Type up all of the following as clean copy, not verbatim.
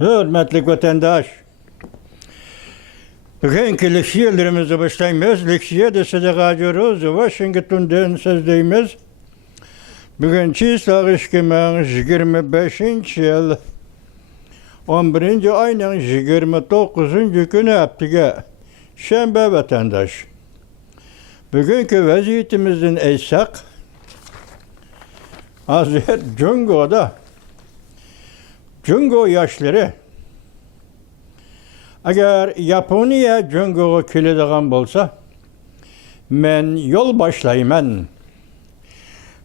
Hürmetli vatandaş, bugünkü leksiyelerimizi başlayımız. Leksiye de size gacıyoruz. Washington'dan sözdeyimiz. Bugün çizgi işkimen 25. yıl 11. ayının 29. günü haftıga Şembe vatandaş. Bugünkü vaziyetimizin eysak Hazret Cungo'da Cungo yaşları eğer Yaponiya Cungo'ga keladigan bolsa men yol başlayman.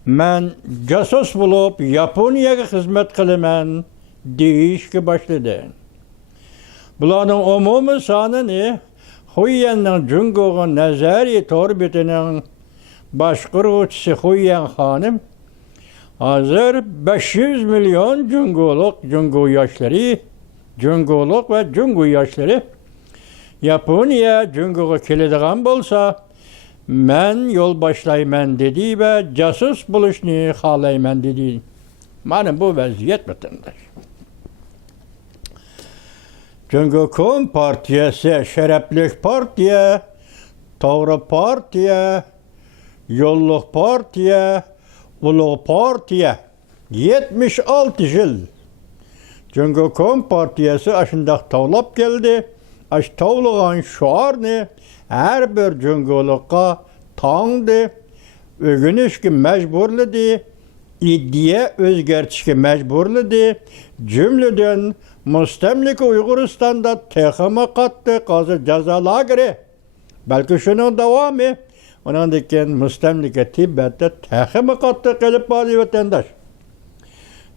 Men casus bulup Yaponiyaga xizmat qilaman deyishga başladı. Bularning umumiy sonini Huyenning Cungo'ga nazariy torbitining boshqaruvchisi Huyen xonim hazır 500 milyon Cungo yaşları, Cungoluk ve Cungo yaşları Yaponiya Cungo'ga keladigan bolsa men yol başlayman dedi ve casus buluşni xalayman dedi. Mana bu vaziyet vatandaş. Cungo Kompartiyasi, şereflik partiya, to'g'ri partiya, yo'lliq partiya, ulug' partiya 76 yıl Cungo Kompartiyasi aşındaq tavlab keldi. Aş tavlagan şuarni her bir Cungolukka tangdi, ögünüşki mecburlidi, iddiye özgertişki mecburlidi, cümleden Müstemlik Uyguristan'da tehime kattı, kazı ceza lageri. Belki şunun devamı, onun dikken Müstemlik Tibet'te tehime kattı gelip bazı vatandaş.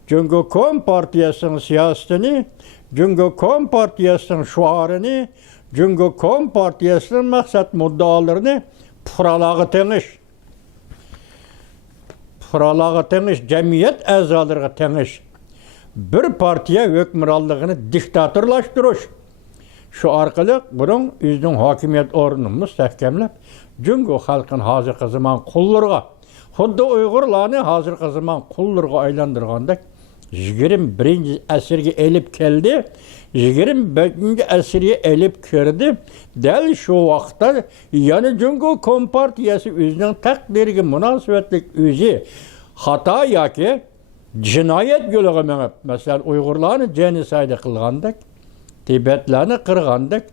Cungo Kompartiyası'nın siyasetini, Cungo Kompartiyası'nın şuarını, Cungo Kompartiyası'nın maksat muddalarını pıralağı teniş, cemiyet azalarına teniş, bir partiye hükümranlığını diktatörlaştırış. Şu arkalık bunun üzünün hakimiyet ornunu müstehkemlep, Cungo halkın hazır zaman kullarına, xuddi Uygurlarni hazır zaman kullarına aylandırganda 21. asırga elip keldi, 25. asırga elip kirdi. Del şu vaqtda yani Cungo Kompartiyasi özünün takdiriga münasebetlik özü hata yoki jinoyat yo'liga menib, masalan Uygurlarni genosid qilgandak, Tibetlarni qirgandak,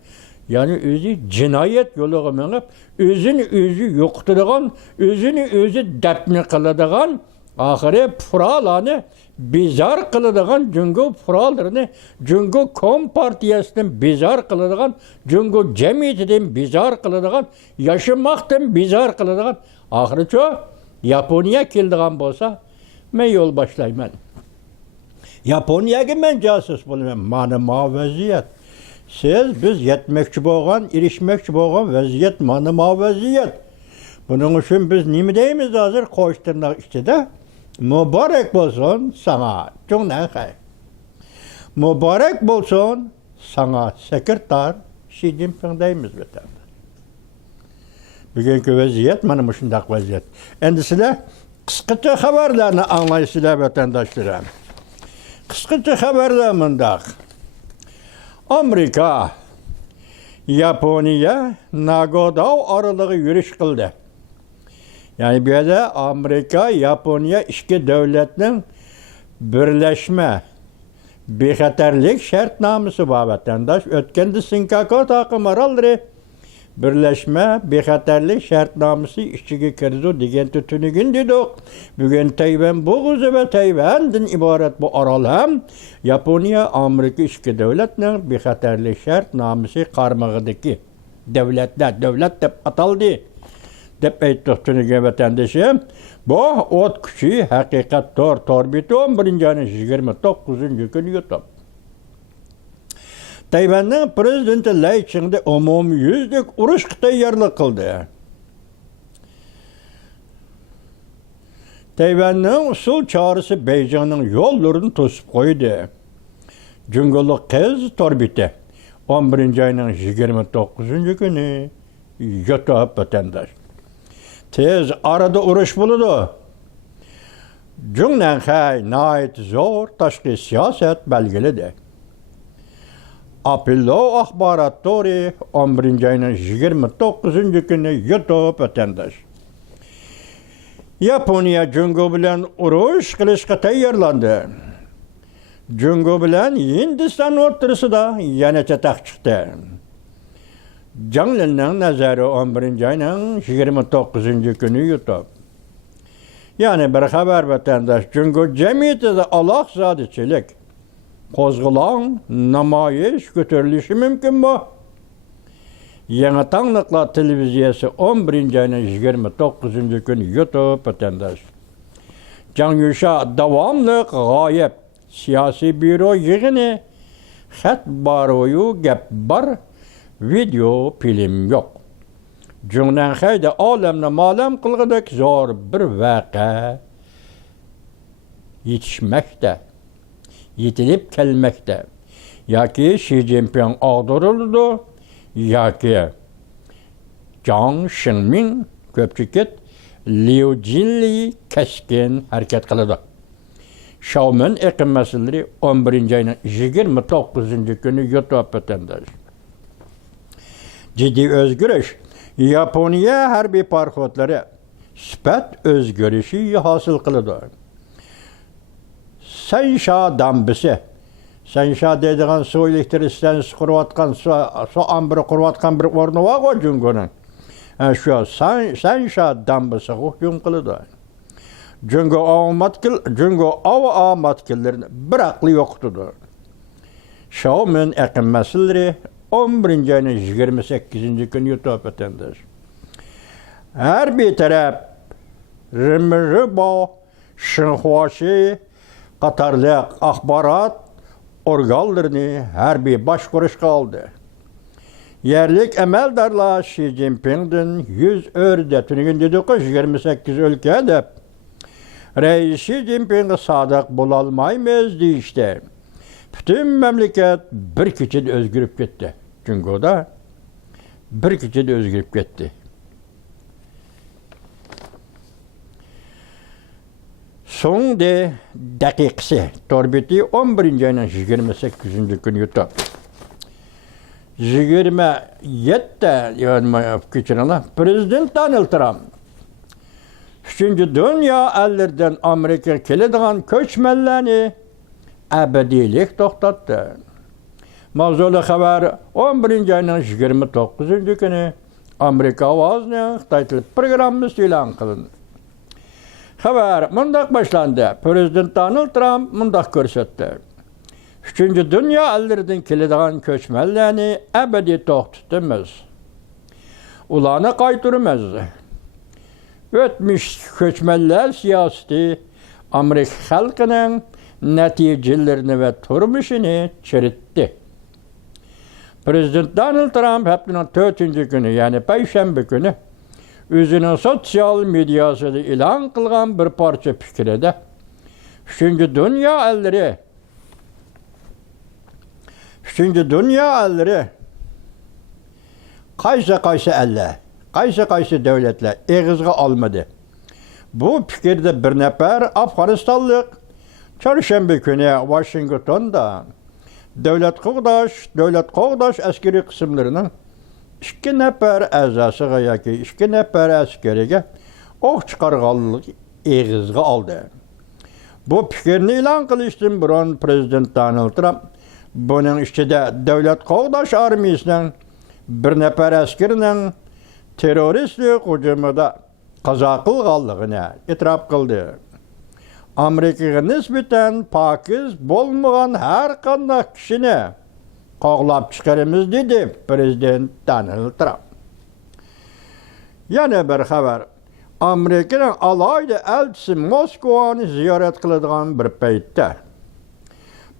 yani özü jinoyat yo'liga menib, özünü özü yo'qotadigan, özünü özü dafn qiladigan, oxiri puralarni bizar qiladigan Cungo puralarini Cungo Kompartiyasidan bizar qiladigan, Cungo jamiyatidan bizar qiladigan, yashamoqdan bizar qiladigan, oxiricha Yaponiya keladigan bo'lsa, men yo'l boshlayman. Yaponiyaga men josus bo'laman. Mana bu vaziyat. Biz yetmekçi bo'lgan, erishmoqchi bo'lgan vaziyat mana bu vaziyat. Buning uchun biz nima deymiz hozir qo'shtirnoq ichida? Mübarek bolsun sana, Cunanxay. Mübarek bolsun sana, sekreter Xi Jinping deymiz vatanda. Bugünkü vaziyet mana shundaq vaziyet. Endi sizlar qisqacha xabarlarni anglaysizlar vatandaşlarım. Qisqacha xabarlar mundaq. Amerika, Yaponiya, Nagodo oralığı yürüyüş qildi. Yani bir de Amerika, Yaponiya iki devletinin birleşme, bexatarlik şartnaması var vatandaş. Ötkende Sinkako takım aralları birleşme, bexatarlik şartnaması işçiye kirdi degen tütünügün dedik. Bugün Tayvan boğuzu ve Tayvan'dan ibaret bu aralam Yaponiya, Amerika iki devletinin bexatarlik şartnaması karmağıdaki devlet de ataldı. Dep ayttıqtuniga vatandaşım, bu ot küçüğü hakikat torbiti 11. ayının 29. günü yutup. Tayvan'ın prezidenti Lai Ching-de umumyüzlük uruş tayyorlik qildi. Tayvan'ın usul çağrısı Beycan'ın yollarını to'sib qo'ydi. Cungoluk kız torbiti 11. ayının 29. günü yutup vatandaş. Tez arada uruş buludu. Cunanxay nait zor tashqi siyoset belgiledi. Apollo axborot 11 ayının 29 günü YouTube vatandaş. Yaponiya Jungo bilen uruş kılışqa tayyorlandi. Jungo bilen Hindiston o'rtasida yana çataq chiqdi. Janglilning nazari 11 ayının 29 günü YouTube. Yani bir haber vatandaş Jungo cemiyetinde Allah zadiçilik, qo'zg'olon, namoyish ko'tarilishi mumkin bu. Yangi Tangliklar televiziyasi 11 ayının 29 günü YouTube vatandaş. Jangyusha davomli g'oyib siyosiy büro yig'ini, xat baroyu gap bar, video film yo'q. Jungdan hayda olamni ma'lum qilg'idek zo'r bir voqea yetishmoqda. Yetilib kelmekte. Yoki Xi Jinping og'dirildi, yoki Jiang Zemin ko'pchilik Liu Jinli keskin harakat qiladi. Xiaomi iqlim masalalari 11 ayının 29 günü YouTube vatandaş. Ciddi özgürlüş. Yaponiya harbiy parxodlari sifat o'zgarishi hosil qiladi. Sansha dambisi. Sansha deydigan su elektristani qurayotgan su ambiri qurayotgan bir o'rni bor Jungoning. Shu Sansha dambisi hukm qiladi. Jungo omatkillerini bir aqli yo'qtidi. Xiaomi iqlim masalalari 11 ayının 28 günü YouTube vatandaş. Her bir taraf Rimribo, Şinhuaşi, Qatarlıq axborot organlarını her bir başquruşqa aldı. Yerlik əməldarlar Xi Jinping'den 100 ördə tünügün dedik 28 ülke de Reis Xi Jinping'e sadık bulalmayız deyişti. Bütün memleket bir keçide özgürüp gitti. Jungo'da bir keçide özgürüp gitti. Son de dakikası torbeti 11 ayının 28 günü YouTube. 27 yani Prezident Donald Trump 3. Dünya ellerden Amerika kelediğin köçmenlerini ebedilik toxtattı. Mavzulu haber 11 ayının 29 günü Amerika avazının Xitay tili programması ilan kılındı. Haber mundaq başlandı. Prezident Donald Trump mundaq ko'rsatdi. 3. Dünya ellerinden keladigan köçmenlerini ebedi to'xtatamiz. Ularni qaytaramiz. O'tmish köçmenler siyosati Amerika xalqining neticelerini ve turmuşunu çürüttü. Prezident Donald Trump haftanın 4. günü yani Perşembe günü özünün sosyal medyasında ilan kılgan bir parça fikrede 3. Dünya elleri qaysi devletler eğizge almadı. Bu fikirde bir nefer Afganistanlık Çarşamba günü Washington'da devlet qo'g'dash askeri kısımlarının 2 nefer azasıga yoki 2 nefer askeriga o'q chiqarganlik eğizge aldı. Bu fikirni ilan qilishdan burun Prezident Donald Trump buning ichida devlet qo'g'dash armiyasining bir nefer askerining terroristlik hujumida qazo qilganligini e'tirof qildi. Amerikaga nisbeten pakiz bo'lmagan har qanday kishini qo'g'lab chiqaramiz dedi Prezident Donald Trump. Yana bir xabar. Amerikaning alayda elchisi Moskvani ziyorat qiladigan bir paytda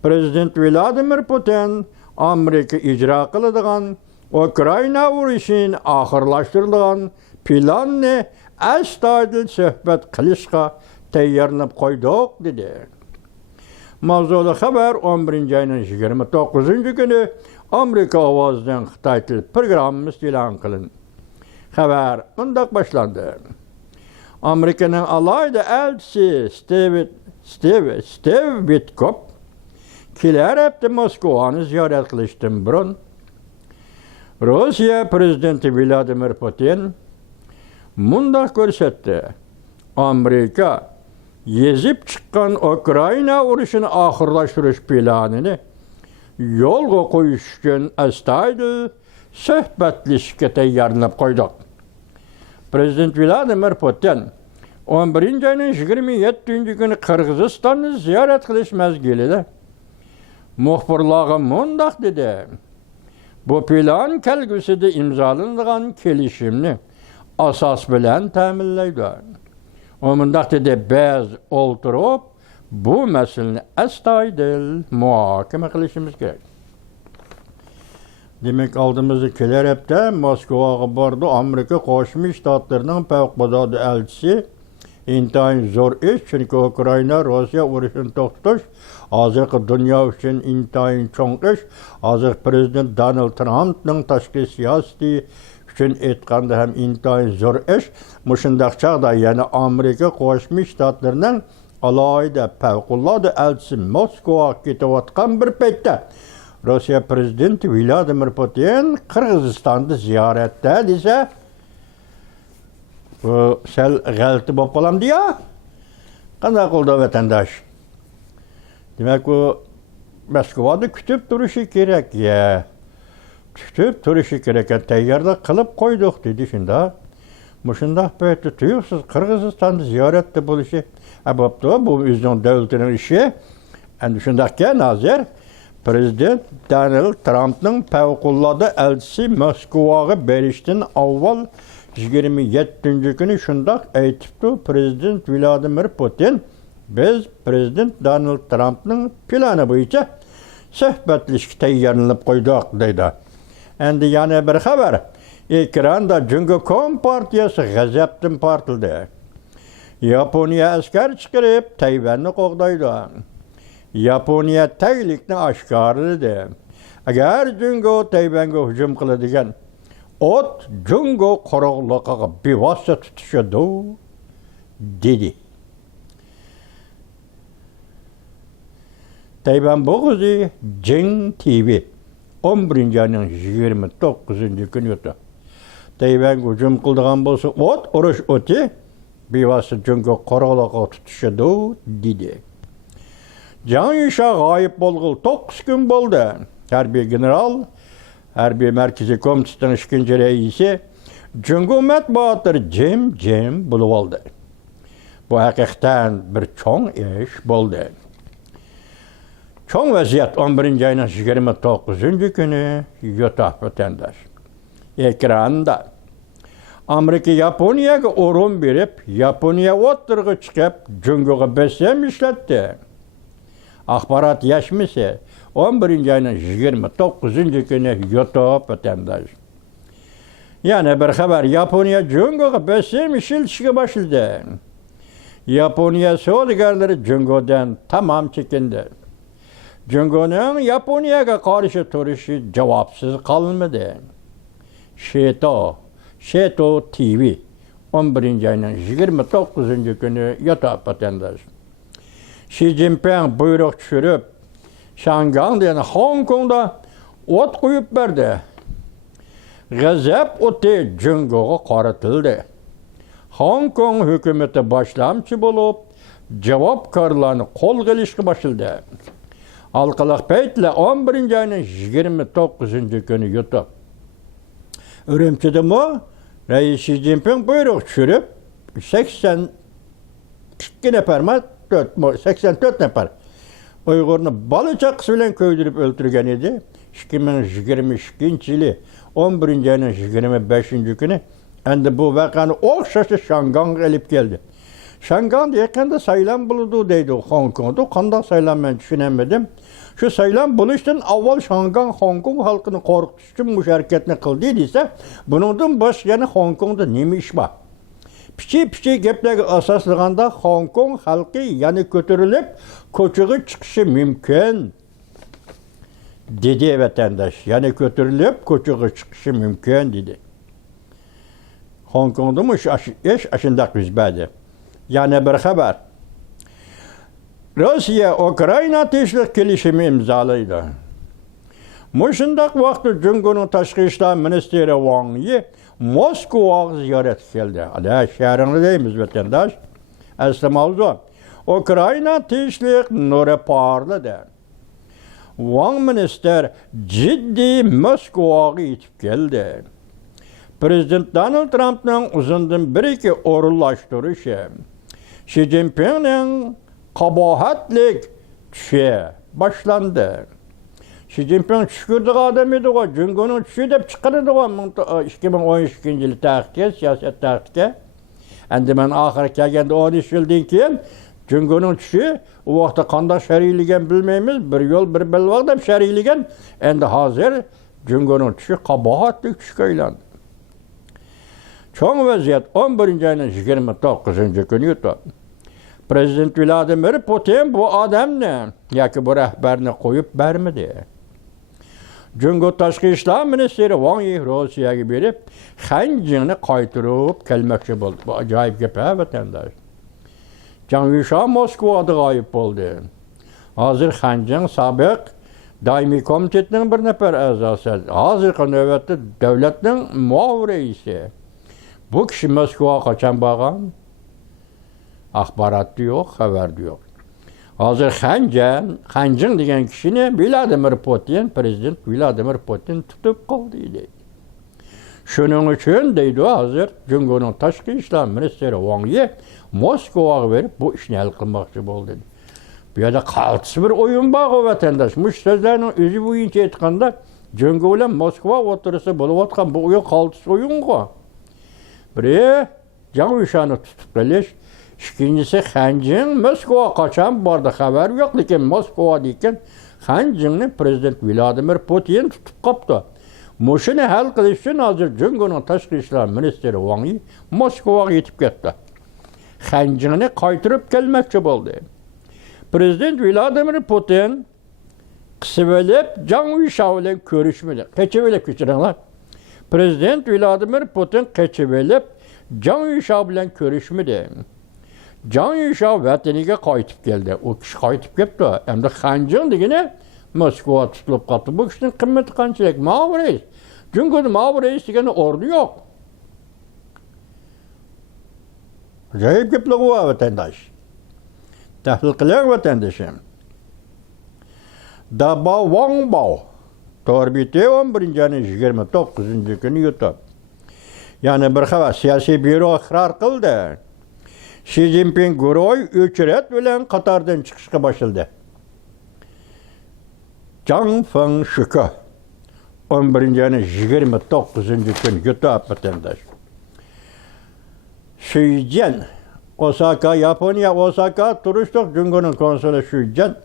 Prezident Vladimir Putin Amerika ijro qiladigan Ukraina urushini oxirlashtirilgan planni astoydil suhbat qilishga tayyorlanib qo'ydik dedi. Mavzulu xabar 11 ayının 29 günü Amerika ovozining Xitoy tili programmasi e'lon qilindi. Xabar bundoq boshlandı. Amerikaning alayda elchisi Steve Witkoff kelar hafta Moskovani ziyorat qilishdan burun Rossiya prezidenti Vladimir Putin mundaq ko'rsatdi. Amerika yezib chiqqan Ukraina urushini oxirlashtirish planini yo'lga qo'yish uchun astoydil suhbatlashishga tayyorlanib qo'ydik. Prezident Vladimir Putin 11-ayning 27-kuni Qirg'izistonni ziyorat qilish mezgilida muxbirlarga mundaq dedi. Bu plan kelgusida imzolangan kelishimni asos bilan ta'minlaydi. O mundaq dedi, biz o'ltirib bu masalani astoydil muhokama qilishimiz kerak. Demek aldığımızda kelar hafta Moskvaga bordi. Amerika Qo'shma Shtatlarining favqulodda elchisi intayin zo'r ish, chunki Ukraina Rossiya urushini to'xtatish hozirgi dunyo uchun intayin cho'ng ish. Hozir prezident Donald Trumpning tashqi siyosati uchun aytganda ham intayin zo'r ish. Mushundaq chaqda yana Amerika Qo'shma Shtatlarining alohida favqulodda elchisi Moskvaga ketayotgan bir paytda Rossiya prezidenti Vladimir Putin Qirg'izistonda ziyoratda desa, bu sal g'alati bo'lib qolamdi ya. Qanday qildi vatandosh? Demak, u Moskvada kutib turishi kerak ya. Kutib turishi kerak, tayyorlik qilib qo'ydik dedi shunda. Mushundaq paytda tuyuqsiz Qirg'izistonda ziyoratda bo'lishi, bo'pti, bu o'zining davlatining ishi. Endi shundaqqa hozir Prezident Donald Trump'ning favqulodda elchisi Moskvaga berishdan avval 27-kuni shundaq aytibdi. Prezident Vladimir Putin biz Prezident Donald Trump'ning plani bo'yicha suhbatlashishga tayyorlanib qo'ydik deydi. Endi yana bir xabar. Ekranda Jungo Kompartiyasi g'azabdan portildi. Yaponiya askar chiqarib Tayvanni qo'g'daydi. Yaponiya taylikni oshkorladi. Agar Jungo Tayvanga hujum qiladigan ot Jungo quruqligiga bevosita tutishadi dedi. Tayvan bo'g'zi Jing TV 11-ayning 29-kuni yurdi. Tayvanga hujum qiladigan bo'lsa ot urush o'ti bevosita Jungo quruqligiga tutishadi dedi. Can Yuşa g'oyib bo'lg'il 9 kun bo'ldi. Harbiy general, Harbiy Markaziy Komitetining 2-chi raisi Jungo matbuotlar jim bo'lib oldi. Bu haqiqatan bir cho'ng ish bo'ldi. Cho'ng vaziyat 11-ayning 29-kuni yo'taq vatandosh. Ekranda Amerika Yaponiyaga o'rin berib, Yaponiya o'tirg'i chiqib, Jungoga bosim ishlatdi. Axborot yashmisi 11-ayning 29-kuni yo'tib vatandosh. Yana bir xabar, Yaponiya Jungoga bosim ishlatishga boshladi. Yaponiya savdogarlari Jungodan tamom chekindi. Jungoning Yaponiyaga qarshi turishi javobsiz qolmadi. Sheto TV 11-ayning 29-kuni yo'tib vatandosh. Xi Jinping buyruq tushirib, Shangang yani Hong Kongda o't qo'yib berdi. G'azab o'ti Jungoga qaratildi. Hong Kong hukumati boshlamchi bo'lib, javobgarlarni qo'lga olishga boshladi. Halqaloq paytla 11-ayning 29-kuni yo'tib. Urumchida Rais Xi Jinping buyruq tushirib, 82 nafar 84 nafar Uyg'urni bola chaqasi bilan ko'ydirib o'ltirgan edi. 2022-yili 11-ayning 25-kuni endi bu voqeani o'xshashi Shanganga olib keldi. Shanganda yaqinda saylan bo'ldi deydi Hong Kongda. Qanday saylan men tushunamadim. Shu saylan bo'lishdan avval Shangang Hong Kong xalqini qo'rqitish uchun bu harakatni qildi desa, buningdan boshqa yana Hong Kongda nima ish bor? Pichi gaplarga asoslaganda Hong Kong xalqi yana ko'tarilib, ko'chaga chiqishi mumkin dedi vatandosh. Yana ko'tarilib, ko'chaga chiqishi mumkin dedi. Hong Kongda ish ashundaq yuz berdi. Yana bir xabar. Rusya Ukrayna tinchlik kelishimi imzolaydi. Mushundaq vaqtda Jungoning tashqi ishlar ministri Wang Yi Moskvaga ziyoratga keldi. Ala shahrini deymiz vatandosh. Asli mavzu. Ukrayna tinchlik nuri parladi. Wang minister ciddi Moskvaga yetib keldi. Prezident Donald Trump'ның uzundan bir-iki o'rinlashtirishi, Xi Jinping'ning qabohatlik tushi boshlandi. Xi Jinping tushkurdiq odam edi, Jungoning tushi deb chiqardi 2012-yil taqiqga, siyosat taqiqga. Endi men oxiri kelganda 13 yildan keyin Jungoning tushi u vaqtda qanday shariyligan bilmaymiz, bir yo'l bir belvoq deb shariyligan. Endi hozir Jungoning tushi qabohatlik tushga aylandi. Çoğun vaziyet 11. ayının 29. günü Prezident Vladimir Putin bu adam ne? Yaki bu rehberini koyup vermedi. Jungo Tashqi ishlar ministri Wang Yi Rossiyaga berib, Xanjingni qaytirib kelmoqchi bo'ldi. Bu ajoyib gap vatandosh. Jiang Yunshan Moskvada g'oyib bo'ldi. Hozir Xanjing sobiq doimiy komitetning bir nafar a'zosi, hozirgi navbatda davlatning muavin raisi. Bu kishi Moskvaga qachon borgan? Axborot yo'q, xabar yo'q. Hozir Xanjing degan kishini Prezident Vladimir Putin tutib qoldi deydi. Shuning uchun deydi hozir Jungoning tashqi ishlar ministri Wang Yi Moskvaga berib bu ishni hal qilmoqchi bo'ldi. Bu yerda qaltis bir o'yin bor vatandosh. Mush so'zlarning o'zi bo'yicha aytganda Jungo bilan Moskva o'tirsa bo'layotgan bu o'yin qaltis o'yin-ku. Biri Jiang Yunshanni tutib qilish, ikkinchisi Xanjing Moskva qachon bordi xabar yo'q, lekin Moskva degan Xanjingni prezident Vladimir Putin tutib qopti. Mushuni hal qilish uchun hozir Jungoning tashqi ishlar ministri Wang Yi Moskvaga yetib ketdi. Xanjingni qaytirib kelmoqchi bo'ldi. Prezident Vladimir Putin qisib Jiang Yunshan bilan ko'rishmadi. Kechiringlar. Prezident Vladimir Putin qaçıp Jiang Yunshan bilan ko'rishmadi. Jiang Yunshan vataniga qaytib keldi. U kishi qaytib ketdi. Endi Xanjing degani Moskva tutilib qoldi. Bu kishining qimmati qanchalik? Ma'mur reis. Jungoning ma'mur reis degani o'rni yo'q. Ajoyib gaplar bu vatandosh. Tahlil qiling vatandoshim. Daba Wangbao Torbite 11. ayının 29. günü YouTube. Yani bir hava siyasi büro ixrar qildi. Xi Jinping guruh 3 ret bilan Qatardan chiqishga başladı. Zhang Fengshike 11. ayının 29. günü YouTube vatandaş. Shenzhen, Osaka, Yaponiya, Osaka turistlik Jungoning konsuli Shenzhen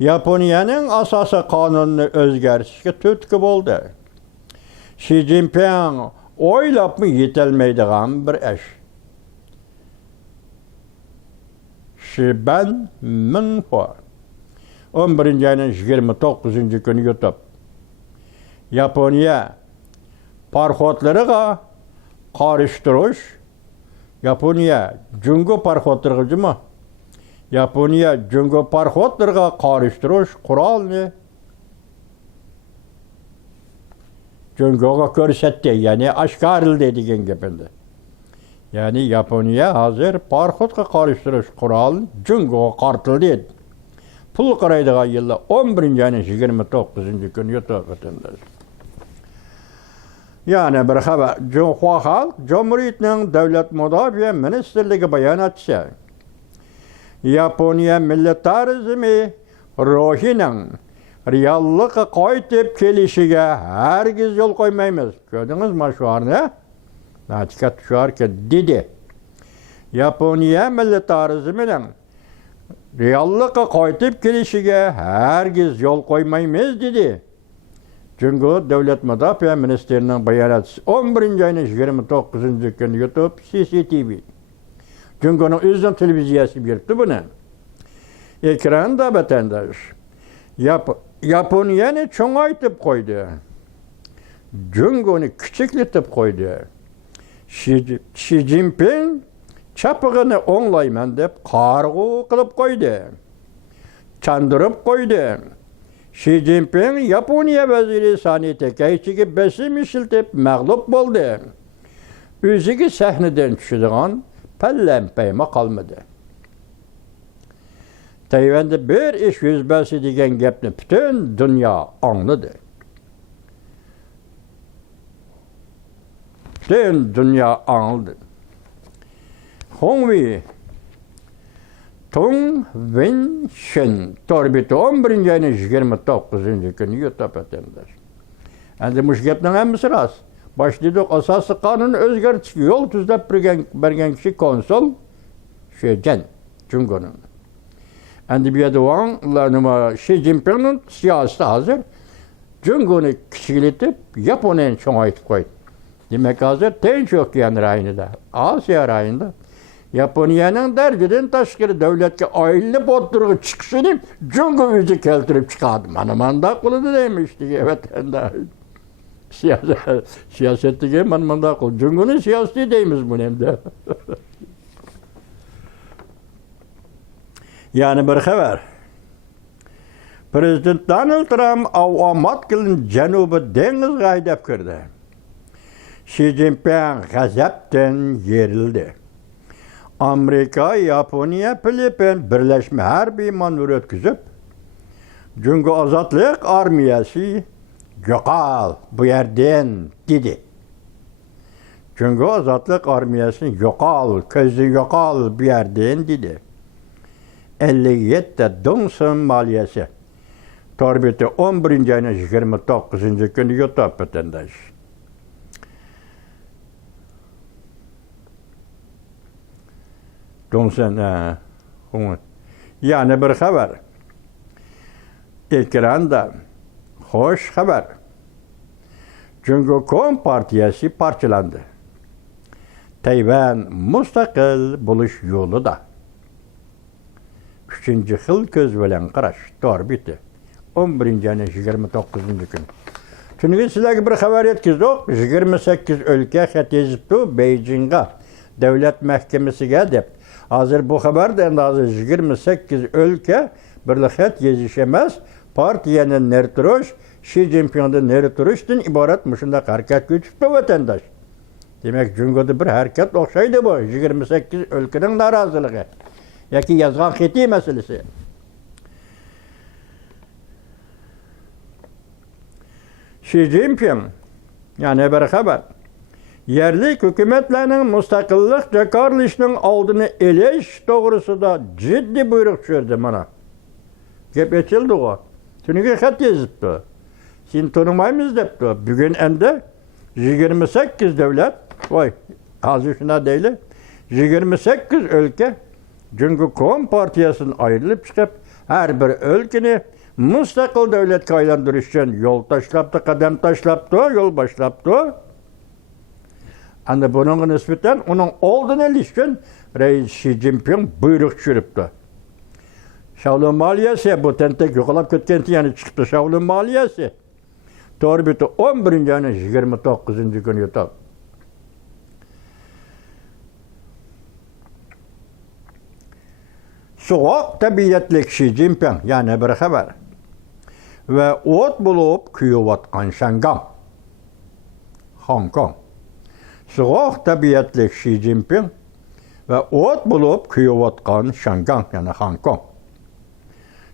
Yaponiyaning asosiy qonunini o'zgartirishga turtki bo'ldi. Xi Jinping o'ylabmi yetilmaydigan bir ish. Shiban Minho 11. ayının 29. günü YouTube. Yaponiya parxodlariga qarshi Yaponiya Jungo parxodlariga Yaponiya Jungo parxodlariga qarshi qurolni Jungoga ko'rsatdi, ya'ni oshkorildi degan gapindi. Ya'ni Yaponiya hozir parxodga qarshi qurolni Jungoga qartildi. Pul qaraydigan yillar 11. ayının 29. günü YouTube vatandaş. Yani bir xabar, Jonhua Xalq Cumhuriyetining Davlat Mudofaa Ministrligi bayonotchisi Yaponiya militarizmi ruhining reallikqa qaytib kelishiga hargiz yo'l qo'ymaymiz. Ko'rdingizmi shu yerni? Natikat shu yerga dedi. Yaponiya militarizmining reallikqa qaytib kelishiga hargiz yo'l qo'ymaymiz dedi. Jungo Davlat Mudofaa Ministerining bayonotchisi 11. ayının 29. günü YouTube CCTV. Jungoning o'zining televiziyasi beribdi buni. Ekranda vatandosh. Yaponiyani cho'ngaytib qo'ydi. Jungoni kichiklatib qo'ydi. Xi Jinping chapig'ini o'nglayman deb qarg'u qilib qo'ydi. çandırıp koydu. Xi Jinping Yaponiya veziri Sani Takaichi'ye besim işiltip mağlup oldu. Üzüki sahneden düşüdüğün pellenpeyme kalmadı. Tayvan'da bir iş yüzbesi degen gepni bütün dünya anladı. Bütün dünya anladı. Hongwi Tung Wen Shen torbiti 11. ayının 29. günü YouTube etenler. Endi muş gepnin hemmisi rast. Başladık asası kanun özgürtüş yol tuzlap bergen kişi konsol Şejen Cungo'nun. Endi bir yerde olan Xi Jinping'in siyaseti hazır. Cungo'nu kişiletip Japonya'nın çoğaytıp koydu. Demek hazır Tenç Okyanı rayında, Asya rayında Japonya'nın dergiden taşkiri devletke ayrılıp oturup çıkışını Cungo yüzü keltirip çıkardı. Manımanda kulu demişti. Evet, siyasetteki manımanda kulu. Cungo'nun siyaseti deyimiz bunu hem de. Yani bir haber. Prezident Donald Trump avamat kılın Canubu Deniz gaydap kirdi. Xi Jinping gazapten yerildi. Amerika, Yaponiya, Filipin birleşme harbiy manevra ötküzüp, Cungo Azatlık Armiyası yokal bu yerden dedi. Cungo Azatlık Armiyasını yokal, közü yokal bu yerden dedi. 57 Dongsun maliyesi. Torbiti 11. ayının 29. günü YouTube vatandaş. Dongsun, yani bir haber. Ekranda hoş haber. Cungo Partiyası parçalandı. Tayvan müstakil buluş yolu da. 3. yıl göz bilen qaraş, doğru bitti. 11. ayının 29. gün. Çünkü sizlerge bir haber yetkizdik. 28 ülke xat yazıptı Beijing'e, devlet mahkemesiga dep. Hazır bu haberden hazır 28 ülke birlik xat yazışamaz. Partiyanın nerturuş, Xi Jinping'in nerturuştan ibaret müşunda hareket güçüptü vatandaş. Demek Cungo'da bir hareket okşaydı bu. 28 ülkenin narazılığı. Yaki yazgan xeti meselesi. Xi Jinping, yani bir haber, yerlik hükümetlerinin müstakillik jakarlışının aldığını eleş doğrusu da ciddi buyruk çördü bana. Gep geçildi o. Çünkü xat yazıptı. Sen tanımayımız depti. Bugün ende 28 devlet, vay, hazır şuna değil, 28 ülke, Cungo Partiyası'nın ayrılıp çıkıp her bir ülkeni müstakil devletke aylandırış için yol taşlaptı, kadem taşlaptı, yol başlaptı. Anda bunun nispeten onun olduğuna ilişkin Reis Xi Jinping buyruk çürüptü. Şavlun maliyesi bu tentek yokalap kötkenti yani çıktı şavlun maliyesi. Torbiti 11. ayının 29. günü yutak. Soğuk tabiatlik Xi Jinping, yani bir haber. Ve ot bulup kuyuvatkan Şangam. Hong Kong. Soğuk tabiatlik Xi Jinping ve ot bulup kuyuvatkan Şangam, yani Hong Kong.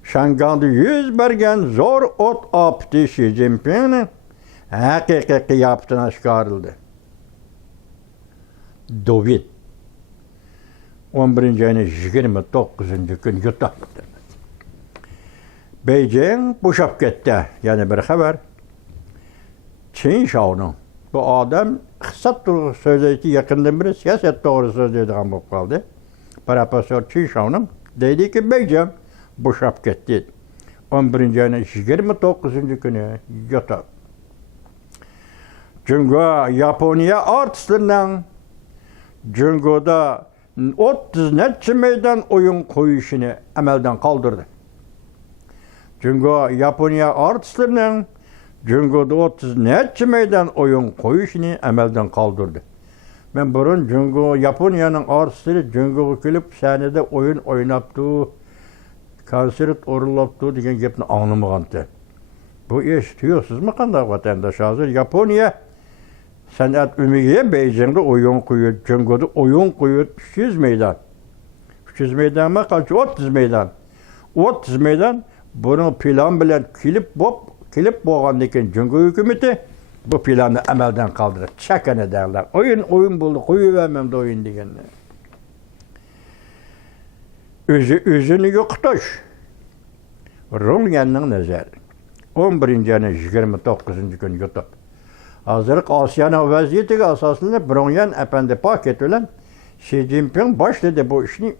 Şangang'da yüz bergen zor ot aptı Xi Jinping'in hakiki kıyafetine çıkarıldı. Dovid. 11. ayının 29. gün yutak. Beijing boşap gitti. Yani bir haber. Çin Şao'nun. Bu adam kısat doğru söyledi, yakından biri siyaset doğru söyledi ama kaldı. Profesör Çin Şao'nun dedi ki Beijing boşap gitti. 11. ayının 29. günü yutak. Çünkü Japonya artistlerinin Cungo'da 30 netçi meydan oyun koyuşunu emelden kaldırdı. Çünkü Japonya artistlerinin Cungo'da 30 netçi meydan oyun koyuşunu emelden kaldırdı. Ben burun Japonya'nın artistleri Cungo'ya gelip sahnede oyun oynaptı. konsert orulaptı degan gapni anlamaganda. Bu iş tuyuyorsuzmu qanday vatandaş hazır Yaponiya sanat ümiye Beijing'de oyun koyuyor, Cungo'da oyun koyuyor 300 meydan. 300 meydan mı kaç? 30 meydan. 30 meydan bunun plan bilen kilip boğandan keyin Cungo hükümeti bu planı amelden kaldırır. Çakan ederler. Oyun buldu, koyuvermem de oyun degenler. Özünü yokutuş. Rungen'nin nazarı. 11. ayının 29. gün YouTube. Hazırlık Asya'nın vaziyeti asasında Brunyan Efendi paket olan Xi Jinping başladı bu işin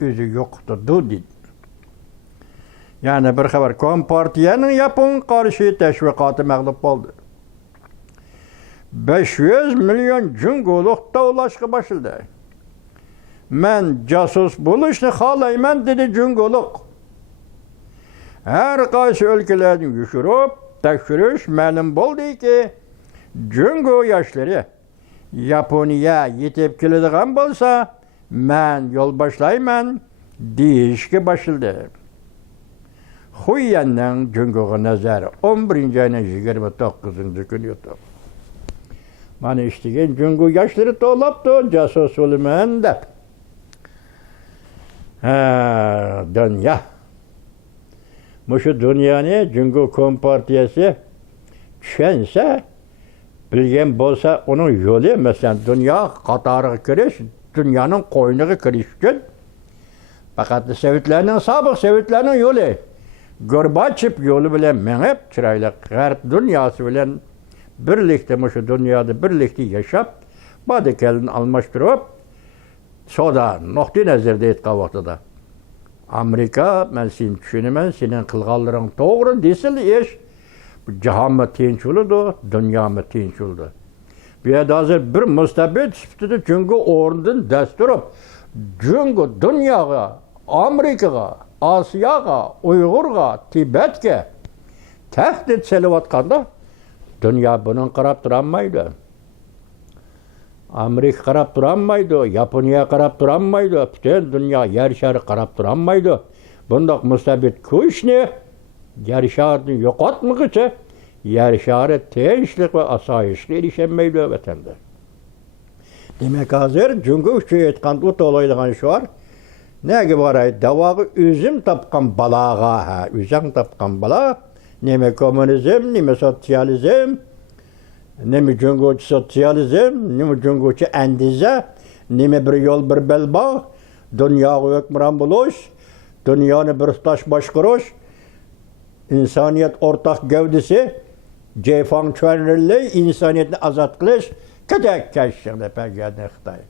özü yoktu dedi. Yani bir haber Kompartiyanın Yapon karşı teşvikatı mağlup oldu. 500 milyon Cungoluk da ulaşkı başladı. Men casus buluşunu halayman dedi Cungoluk. Her qaysı ülkelerin yüşürüp, tekşürüş məlum boldu ki, Cungo yaşları Yaponiya yetip keladigan bolsa, men yol başlayman deyişki başıldı. Xuyanның Cungo'ga nazarı 11. ayının 29. günü YouTube. Mana iştigen Cungo yaşları to'lapti, casus o'liman deb. Dünya. Muşu dünyanı Cungo Kompartiyası tushunsa, bilgen bolsa onun yolu mesela dünya qatarıga kirish, dünyanın qo'yniga kirish uchun faqat Sovetlarning yolu. Gorbachev yolu bilan mengib, chiroyli g'arb dunyosi bilan birlikda muşu dunyoda birlikda yashab, badikalni almashtirib, soda nuqtai nazarda aytgan vaqtida Amerika, men seni tushunaman, sening qilganlaring to'g'ri desil ish. Jahonmi tinch bo'ldi, dunyomi tinch bo'ldi. Bu yerda hozir bir mustabid sifatida Cungo o'rnidan dast turib, Cungo dunyoga, Amerikaga, Osiyoga, Uyg'urga, Tibetga tahdid solayotganda dunyo buni qarab turolmaydi. Amerika qarab turolmaydi, Yaponiya qarab turolmaydi, butun dunyo yer shari qarab turolmaydi. Bundoq mustabid kuchni yer sharini yo'qotmaguncha yer shari tinchlik va osoyishga erisholmaydi vatandash. Demak, hozir Cungo uchun aytgan o'to'laydigan shu bor. Nega boray? Davog'i o'zim topgan baloga, o'zim topgan balo, nima kommunizm, nima sotsializm, nima Cungo'chi sotsializm, nima Cungo'chi andiza, nima bir yo'l bir belbog', dunyoga hukmron bo'lish, dunyoni bir tutash boshqarish, insoniyat o'rtaq gavdasi, Jefang Chuanrilli insoniyatni ozod qilish, kadak kashshini pagadni Xitoy.